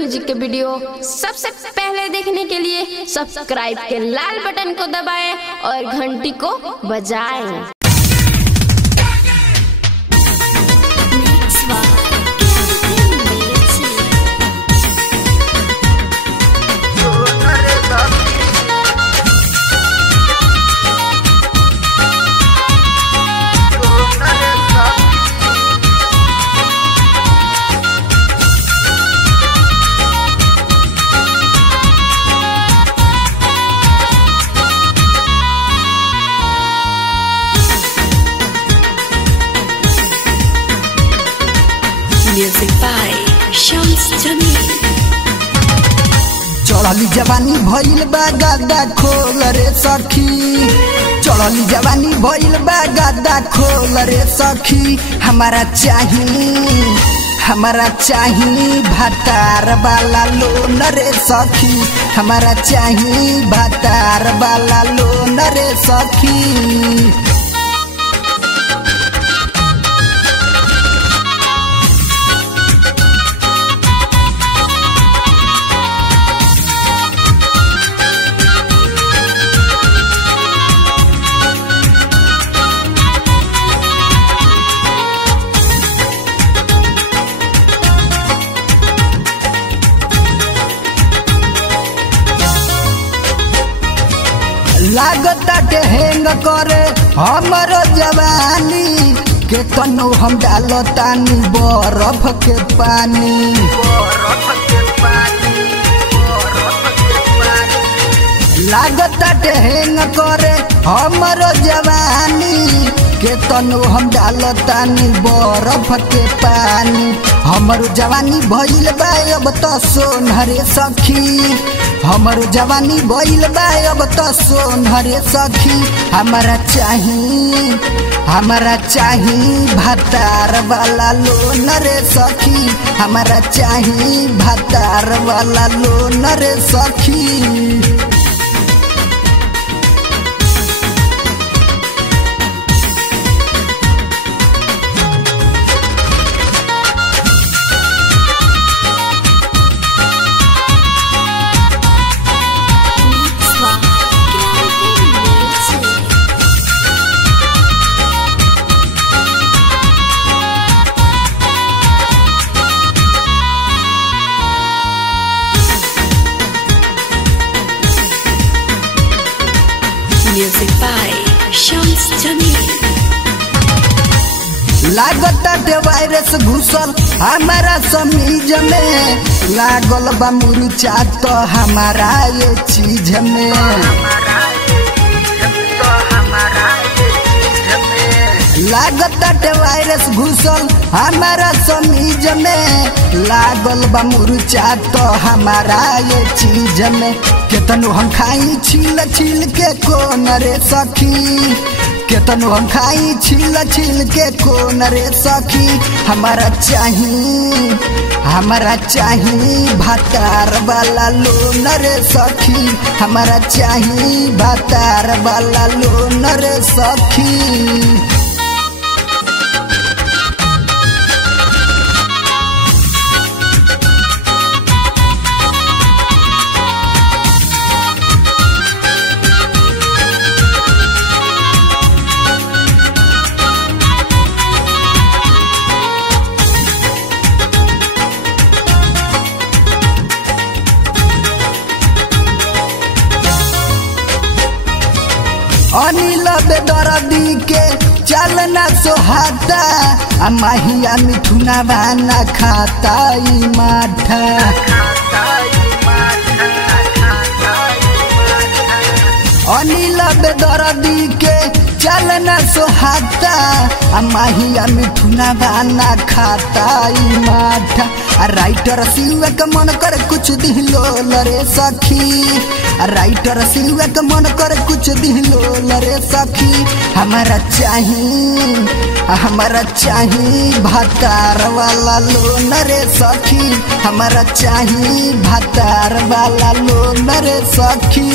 Music के video सबसे पहले देखने के लिए सब्सक्राइब के लाल बटन को दबाएं और घंटी को बजाएं। Music by Shams Jamil। चढ़ली जवानी भइल बा गादा खोल रे सखी, चढ़ली जवानी भइल बा गादा खोल रे सखी। हमारा चाही भातार वाला लोन रे सखी, हमारा चाही भातार वाला लोन रे सखी। लागता के हेंग करे हमरो जवानी के तनो हम डालतानी बरफ के पानी। लागता के हेंग करे हमरो जवानी के तनो हम डालतानी बरफ के पानी। हमरो जवानी भइल बा अब तो सोनहरे सखी, हमरो जवानी भइल बा अब तो सोनहरे सखी। हमारा चाही भातार वाला लोन रे सखी, हमारा चाही भातार वाला लोन रे सखी। Music by Shams Jamil। लागता के वायरस घुसल हमारा समीज में, लागल बा मुरचा तो हमारा ये चीज में। लागता के वायरस घुसल हमारा समीज में, लागल बा मुरचा तो हमारा ये चीज में। केतनो हम खाई छील छील के कोन रे सखी, केतनो हम खाई छील छील के कोन रे सखी। हमारा चाही भातार वाला लोन रे सखी, हमारा चाही भातार वाला लोन रे सखी। अनिल बेदर्दी के चलना सोहाता, माहिया मिठुना बाना खाता ई माठा। अनिल बेदर्दी के चलना सोहाता, माहिया मिठुना बाना खाता ई माठा। राइटर सिलुआ के मन कर कुछ दिलो रे सखी, राइटर सिलुआ के मन कर कुछ दिलो रे सखी। हमारा चाही भातार वाला लोन रे सखी, हमारा चाही भातार वाला लोन रे सखी।